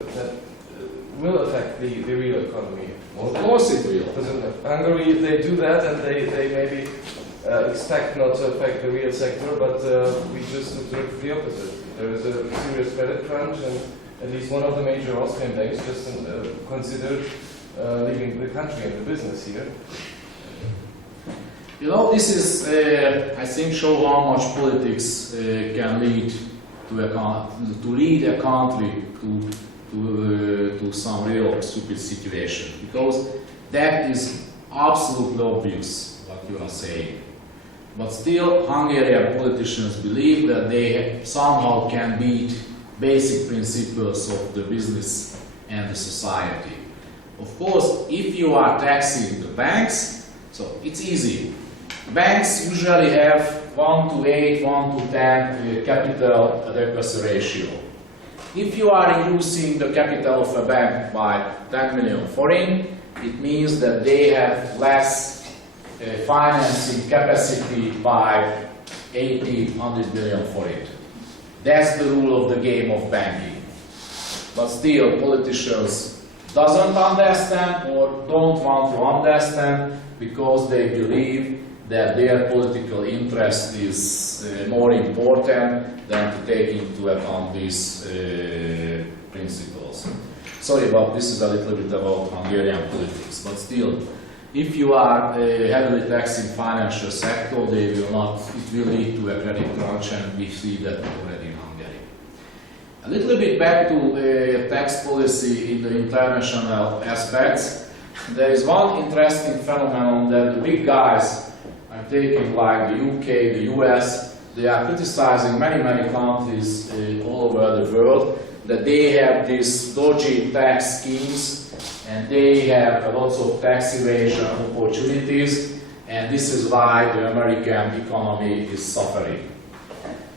that will affect the real economy. Of course it will. Because in Hungary, they do that, and they maybe expect not to affect the real sector, but we just observe the opposite. There is a serious credit crunch, and at least one of the major Austrian banks just considered leaving the country and the business here. You know, this is, I think, show how much politics can lead to lead a country to some real stupid situation, because that is absolutely obvious what you are saying. But still, Hungarian politicians believe that they somehow can beat basic principles of the business and the society. Of course, if you are taxing the banks, so it's easy. Banks usually have 1 to 8, 1 to 10 capital adequacy ratio. If you are reducing the capital of a bank by 10 million forint, it means that they have less financing capacity by 100 million forint. That's the rule of the game of banking. But still, politicians doesn't understand or don't want to understand because they believe that their political interest is more important than to take into account these principles. Sorry, but this is a little bit about Hungarian politics. But still, if you are heavily taxing financial sector, they will not. It will lead to a credit crunch, and we see that already in Hungary. A little bit back to tax policy in the international aspects. There is one interesting phenomenon that the big guys are taking, like the UK, the US. They are criticizing many countries all over the world that they have these dodgy tax schemes and they have lots of tax evasion opportunities, and this is why the American economy is suffering.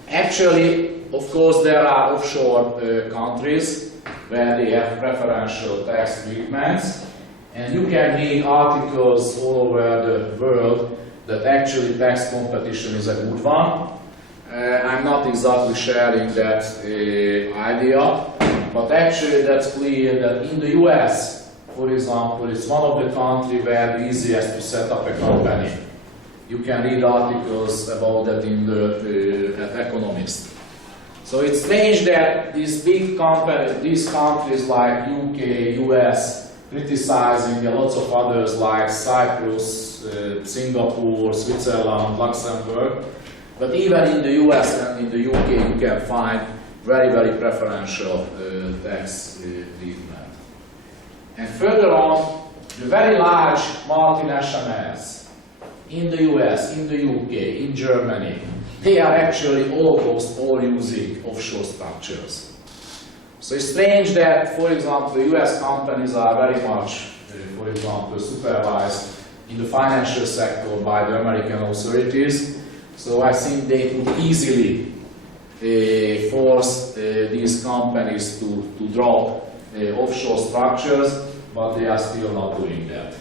Actually, of course, there are offshore countries where they have preferential tax treatments, and you can read articles all over the world that actually tax competition is a good one. I'm not exactly sharing that idea, but actually that's clear that in the US, for example, it's one of the countries where the easiest to set up a company. You can read articles about that in the Economist. So it's strange that these big companies, these countries like UK, US, criticizing lots of others like Cyprus, Singapore, Switzerland, Luxembourg. But even in the US and in the UK, you can find very preferential tax treatment. And further on, the very large multinationals in the US, in the UK, in Germany, they are actually almost all using offshore structures. So it's strange that, for example, the US companies are very much, for example, supervised in the financial sector by the American authorities. So I think they could easily force these companies to drop offshore structures, but they are still not doing that.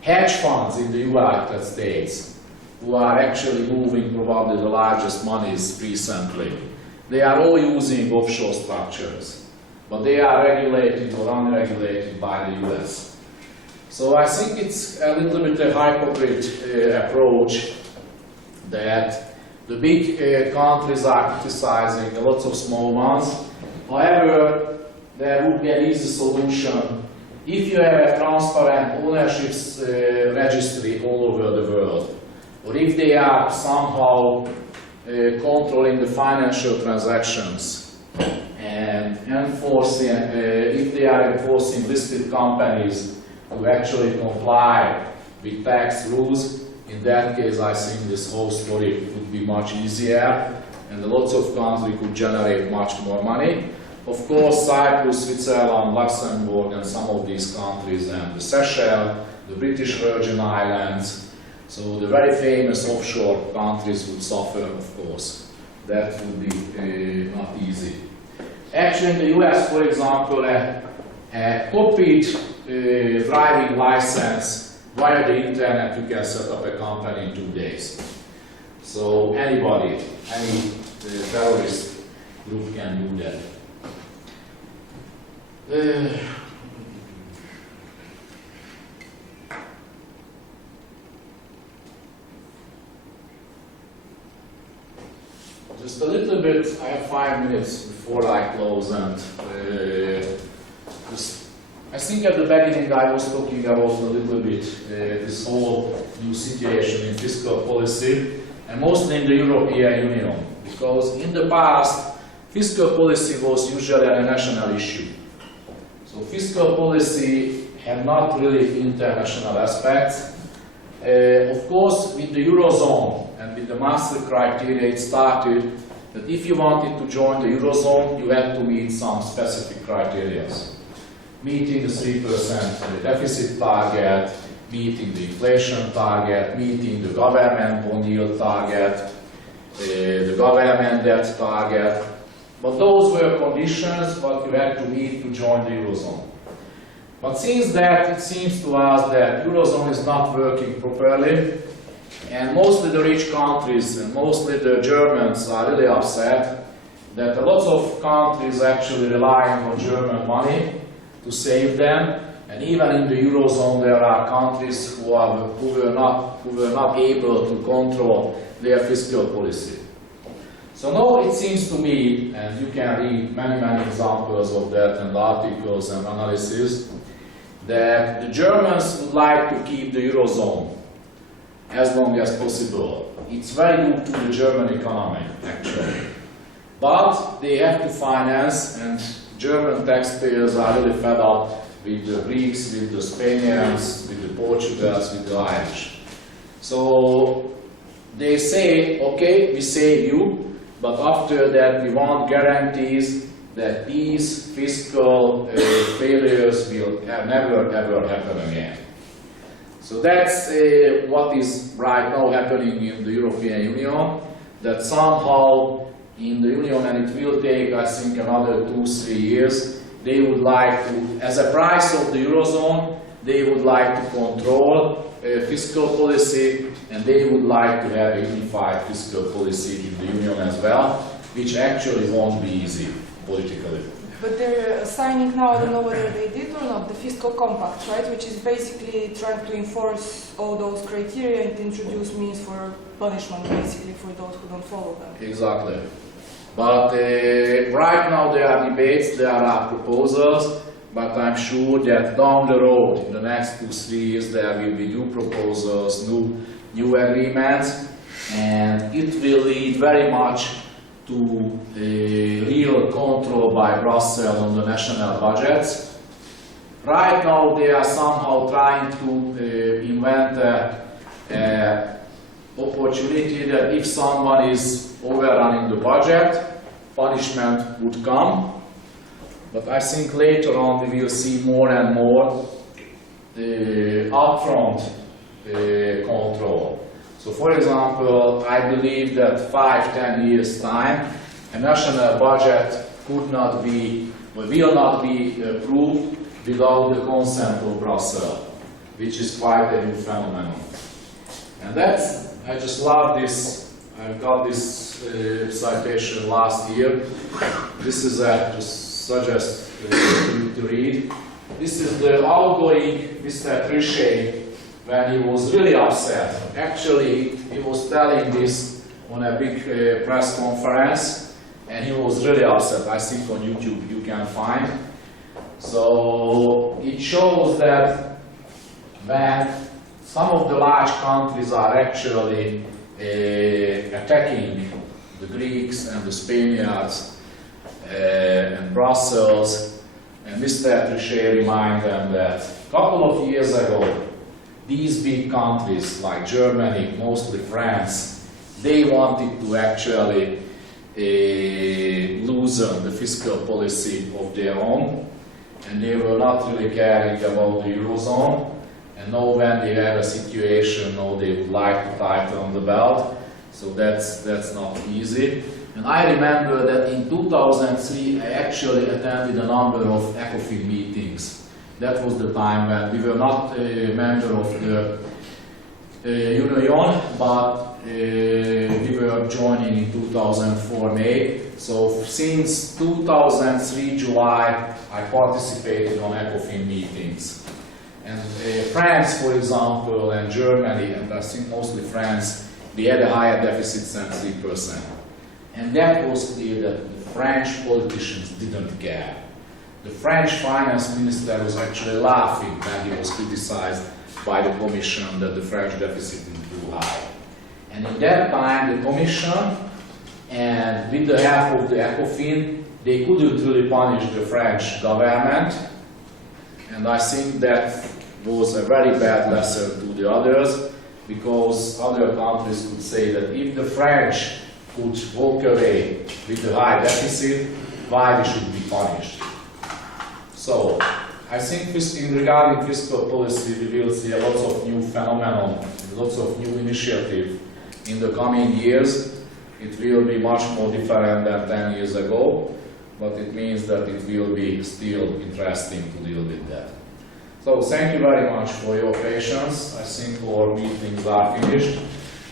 Hedge funds in the United States, who are actually moving probably the largest monies recently, they are all using offshore structures, but they are regulated or unregulated by the US. So I think it's a little bit a hypocrite approach that the big countries are criticizing lots of small ones. However, there would be an easy solution if you have a transparent ownership registry all over the world, or if they are somehow controlling the financial transactions and enforcing, if they are enforcing listed companies to actually comply with tax rules. In that case, I think this whole story would be much easier, and lots of countries could generate much more money. Of course, Cyprus, Switzerland, Luxembourg, and some of these countries, and the Seychelles, the British Virgin Islands, so the very famous offshore countries would suffer, of course. That would be not easy. Actually, in the US, for example, a copied driving license via the internet, you can set up a company in 2 days. So anybody, any terrorist group can do that. Just a little bit, I have 5 minutes before I close, and I think at the beginning I was talking about a little bit this whole new situation in fiscal policy, and mostly in the European Union, because in the past fiscal policy was usually a national issue. So fiscal policy had not really international aspects. Of course, with the Eurozone and with the Maastricht criteria, it started that if you wanted to join the Eurozone, you had to meet some specific criteria. Meeting the 3% deficit target, meeting the inflation target, meeting the government bond yield target, the government debt target. But those were conditions what you had to meet to join the Eurozone. But since that, it seems to us that Eurozone is not working properly, and mostly the rich countries and mostly the Germans are really upset that a lot of countries actually relying on German money to save them, and even in the Eurozone there are countries who were not able to control their fiscal policy. So now it seems to me, and you can read many examples of that and articles and analysis, that the Germans would like to keep the Eurozone as long as possible. It's very good to the German economy, actually. But they have to finance, and German taxpayers are really fed up with the Greeks, with the Spaniards, with the Portuguese, with the Irish. So they say, okay, we save you, but after that we want guarantees that these fiscal failures will never ever happen again. So that's what is right now happening in the European Union, that somehow in the Union, and it will take, I think, another 2-3 years, they would like to, as a price of the Eurozone, they would like to control fiscal policy, and they would like to have a unified fiscal policy in the Union as well, which actually won't be easy politically. But they're signing now, I don't know whether they did or not, the fiscal compact, right? Which is basically trying to enforce all those criteria and introduce means for punishment, basically, for those who don't follow them. Exactly. But right now there are debates, there are proposals, but I'm sure that down the road, in the next 2-3 years, there will be new proposals, new agreements, and it will lead very much to real control by Brussels on the national budgets. Right now they are somehow trying to invent an opportunity that if someone is overrunning the budget, punishment would come. But I think later on we will see more and more upfront control. So for example, I believe that 5-10 years time, a national budget could not be, or will not be approved without the consent of Brussels, which is quite a new phenomenon. And that's, I just love this, I got this citation last year. This is to suggest to read. This is the outgoing Mr. Trichet when he was really upset. Actually, he was telling this on a big press conference, and he was really upset. I think on YouTube you can find. So it shows that when some of the large countries are actually attacking the Greeks and the Spaniards and Brussels, and Mr. Trichet reminded them that a couple of years ago, these big countries like Germany, mostly France, they wanted to actually loosen the fiscal policy of their own, and they were not really caring about the Eurozone. And now when they have a situation, now they would like to tighten the belt, so that's not easy. And I remember that in 2003 I actually attended a number of ECOFIN meetings. That was the time when we were not a member of the Union, but we were joining in 2004 May. So since 2003 July, I participated on ECOFIN meetings. And France, for example, and Germany, and I think mostly France, we had a higher deficit than 3%. And that was clear that the French politicians didn't care. The French finance minister was actually laughing when he was criticized by the Commission that the French deficit is too high. And in that time, the Commission, and with the help of the ECOFIN, they couldn't really punish the French government. And I think that was a very bad lesson to the others, because other countries could say that if the French could walk away with the high deficit, why we should be punished? So, I think regarding fiscal policy, we will see a lot of new phenomenon, lots of new initiative in the coming years. It will be much more different than 10 years ago, but it means that it will be still interesting to deal with that. So thank you very much for your patience. I think our meetings are finished.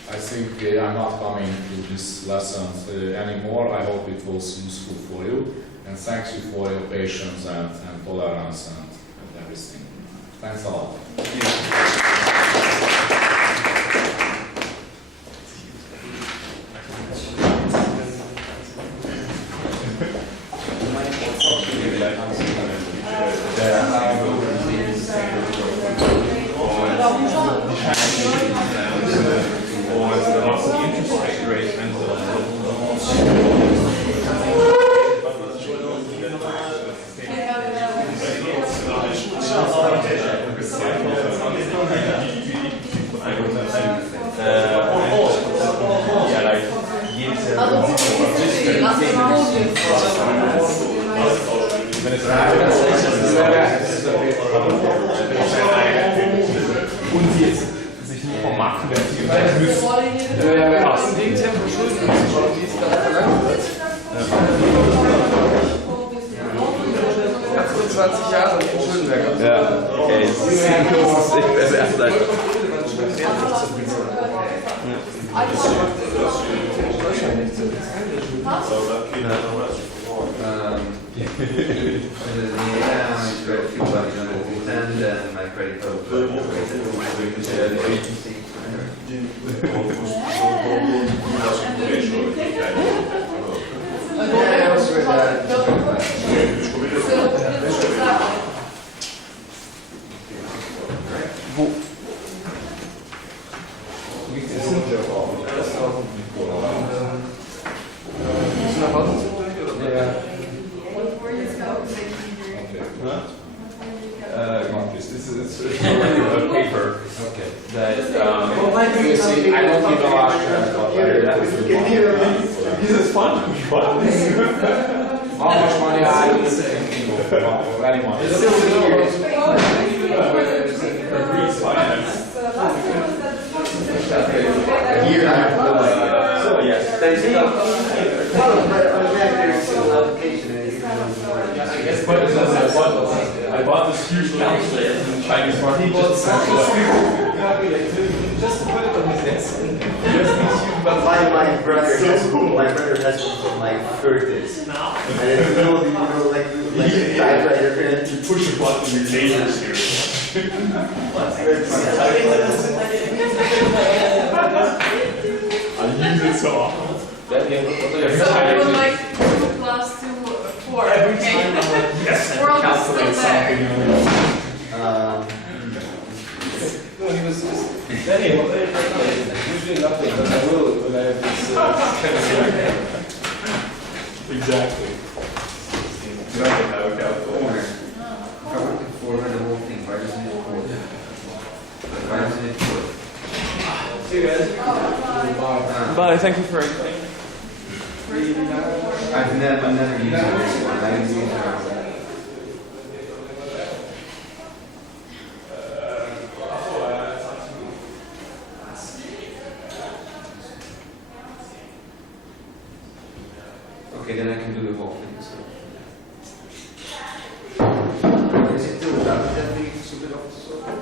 I think I'm not coming to this lesson anymore. I hope it was useful for you. And thanks you for your patience and tolerance and everything. Thanks a lot. I bought this huge Chinese market. Just put it on his desk. But my brother has one from like 30s. And then like typewriter. You push a button, your lasers here. I use it so often. So it was like 2 + 2 = 4. Every time I'm like, yes, I World can is still calculate there. something. No, he was just. Anyway, usually nothing, but I will when I have this kind of. Exactly. You don't have a calculator. If I work in 400 the whole thing, why doesn't it work? Why doesn't it work? See you guys. Bye, thank you for everything. I've never used this one. I didn't use it. Okay, then I can do the whole thing. So. Is it too loud? Is that being super off the sofa?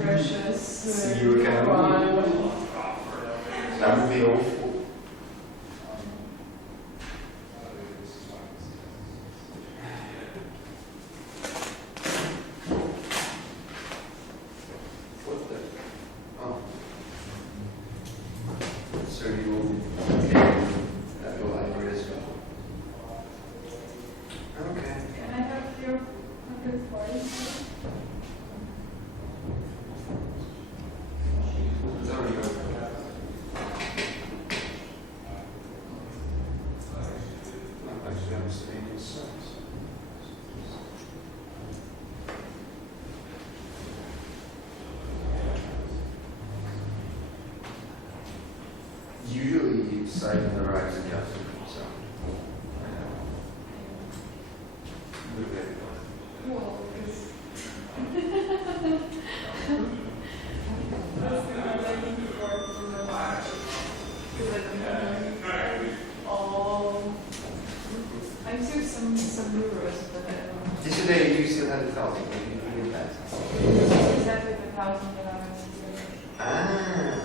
precious. See you again. Wow. That would be awful. What the? Oh. So you okay at your library as well? Okay. Can I have your 140? There we go. No, actually, I'm staying in sense. Usually, Simon arrives in the afternoon, so I know. Good day. Well, because that's the one I need for the March. Because I don't have all. I took some euros, but I don't Yesterday, you still had 1,000. You did that. know exactly the 1,000 that I was doing. Ah.